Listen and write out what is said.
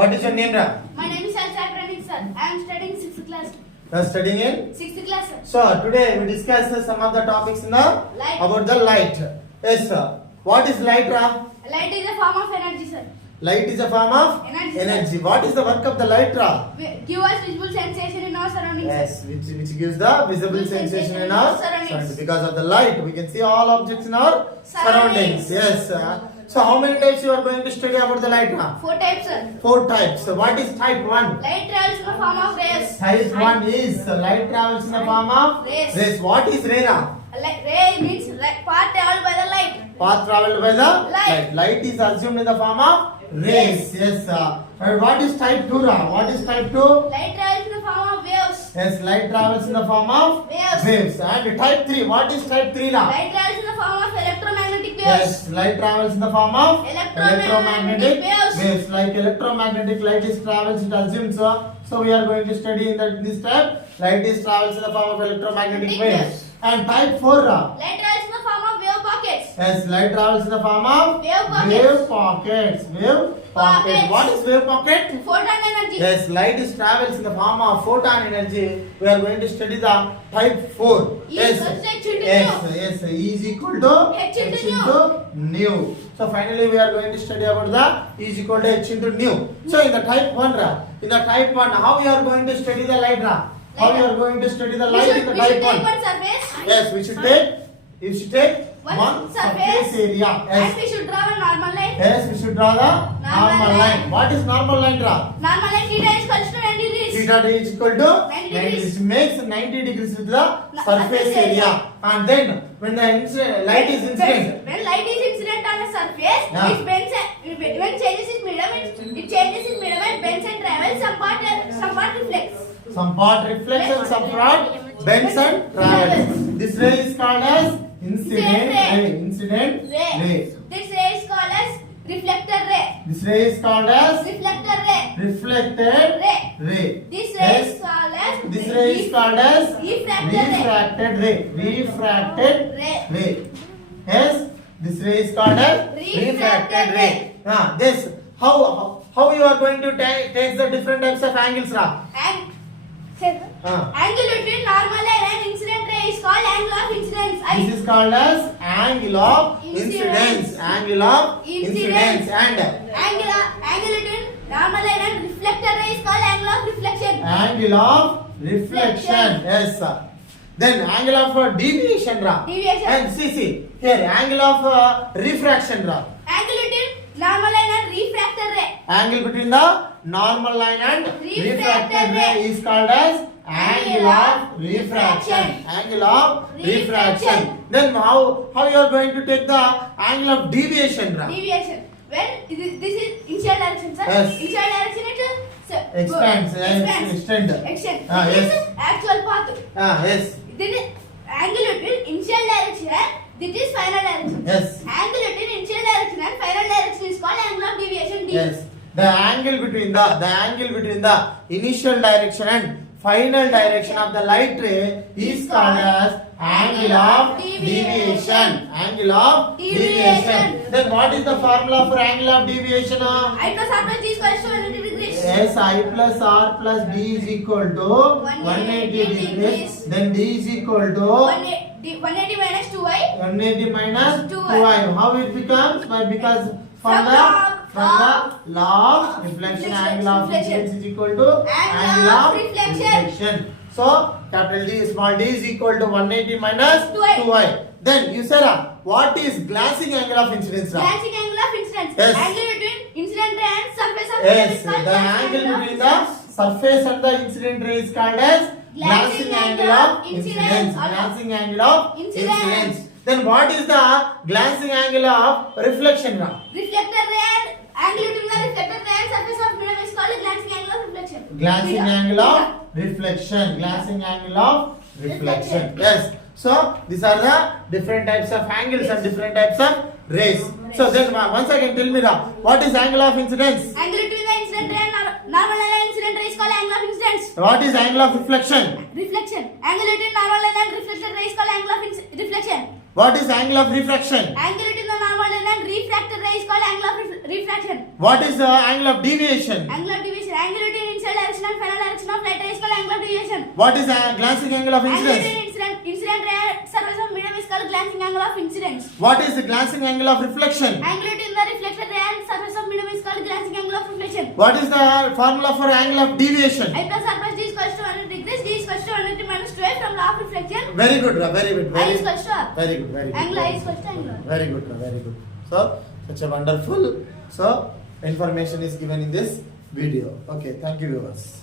What is your name, Ra? My name is Al sir. I am studying 6th class. You are studying in 6th class, sir. So today we discuss some of the topics now Light. about the light. Yes, sir. What is light, Ra? Light is a form of energy, sir. Light is a form of Energy. What is the work of the light, Ra? Give us visible sensation in our surroundings. Yes, which gives the visible sensation in our surroundings. Because of the light, we can see all objects in our surroundings. Yes. So how many types you are going to study about the light, Ra? 4 types, sir. 4 types. So what is type 1? Light travels in the form of rays. Type 1 is light travels in the form of Rays. What is ray, Ra? Ray means path traveled by the light. Path traveled by the Light. Light is assumed in the form of rays. Yes. And what is type 2, Ra? What is type 2? Light travels in the form of waves. Yes, light travels in the form of Waves. And type 3. What is type 3, Ra? Light travels in the form of electromagnetic waves. Yes, light travels in the form of Electromagnetic waves. Like electromagnetic light is travels, it assumes so. So we are going to study in this type. Light is travels in the form of electromagnetic waves. And type 4, Ra? Light travels in the form of wave pockets. Yes, light travels in the form of Wave pockets. Wave pockets. Wave pocket. What is wave pocket? Photon energy. Yes, light is travels in the form of photon energy. We are going to study the type 4. E Yes, equals to H into yes, E is equal to H into nu. So finally we are going to study about the E is equal to H into nu. So in the type 1, Ra, in the type 1, how we are going to study the light, Ra? How we are going to study the light in the We should type 1? take one surface. Yes, we should take one surface area. And Yes. we should draw a normal line. Yes, we should draw the normal line. What is normal line, Ra? Normal line theta is equal to 90 degrees. Theta is equal to 90 90 degrees. It makes 90 degrees with the surface surface area. area. And then when the light is incident, When light is incident on a surface, Yeah. it bends when changes its medium, it changes its medium and bends and travels. Some part reflects. some part reflects and some part bends and travels. This ray is called as incident ray. Incident ray. This ray is called as reflected ray. This ray is called as Reflected ray. reflected Ray. ray. This ray Yes. is called as This ray is called as refracted ray. refracted Ray. ray. Yes, this ray is called as Refracted ray. This how you are going to take the different types of angles, Ra? Angle between normal line and incident ray is called angle of incidence. This is called as angle of incidence. Angle of incidence and Angle between normal line and reflected ray is called angle of reflection. angle of reflection. Yes, sir. Then angle of deviation, Ra. Deviation. And see here angle of refraction, Ra. Angle between normal line and refracted ray. Angle between the normal line and refracted ray is called as angle of refraction. Angle of refraction. Then how you are going to take the angle of deviation, Ra? Deviation. When this is initial direction, sir. Yes. Initial direction it Expands, extend. Extend. Yes. This is actual path. Yes. Then angle between initial direction and this is final direction. Yes. Angle between initial direction and final direction is called angle of deviation. Yes. The angle between the initial direction and final direction of the light ray is called as angle of deviation. Angle of deviation. Then what is the formula for angle of deviation? I plus R plus D is equal to 180 degrees. Yes, I plus R plus D is equal to 180 degrees. Then D is equal to 180 minus 2y. 180 minus 2y. 2i. How it becomes? Because from the law of reflection, angle of incidence is equal to angle of reflection. So capital D, small d is equal to 180 minus 2i. Then you said, what is glancing angle of incidence? Glancing angle of incidence. Yes. Angle between incident ray and surface of Yes, is called the angle between the surface and the incident ray is called as glancing angle of incidence. Glancing angle of incidence. Then what is the glancing angle of reflection? Reflected ray and angle between the reflected ray and surface of medium is called glancing angle of reflection. Glancing angle of reflection. Glancing angle of reflection. Yes. So these are the different types of angles and different types of rays. So then once again tell me what is angle of incidence? Angle between the incident ray and normal line and incident ray is called angle of incidence. What is angle of reflection? Reflection. Angle between normal line and reflected ray is called angle of reflection. What is angle of refraction? Angle between the normal line and refracted ray is called angle of refraction. What is the angle of deviation? Angle of deviation. Angle between inside direction and final direction of light ray is called angle of deviation. What is the glancing angle of Angle incidence? between incident ray surface of medium is called glancing angle of incidence. What is the glancing angle of reflection? Angle between the reflected ray and surface of medium is called glancing angle of reflection. What is the formula for angle of deviation? I plus r plus d is equals to 100 degrees. D is equals to 180 minus 12 from law of reflection. Very good, Ra, very good. I Very, is equals to r. very good, very good. Angle I is equals to angle r. Very good, Ra, very good. So, such a wonderful information is given in this video. Okay, thank you viewers.